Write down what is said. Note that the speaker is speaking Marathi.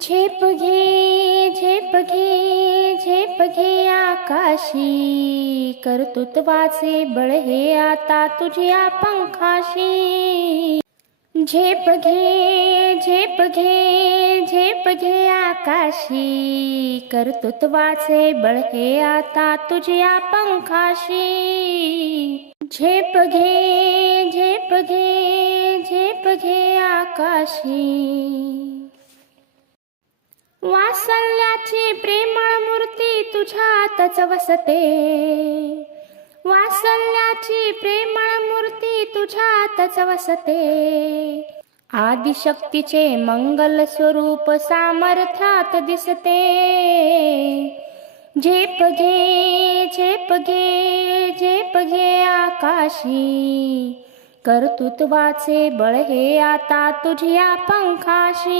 झेप घे झेप घे आकाशी, कर्तृत्वाचे बळ हे आता तुझ्या पंखाशी. झेप घे झेप घे आकाशी, कर्तृत्वाचे बळ हे आता तुझ्या पंखाशी. झेप घे आकाशी. वात्सल्याची प्रेमळ मूर्ती तुझ्यातच वसते, वात्सल्याची प्रेमळ मूर्ती तुझ्यातच वसते. आदिशक्तीचे मंगल स्वरूप सामर्थ्यात दिसते. झेप घे आकाशी, कर्तृत्वाचे बळ हे आता तुझ्या पंखाशी.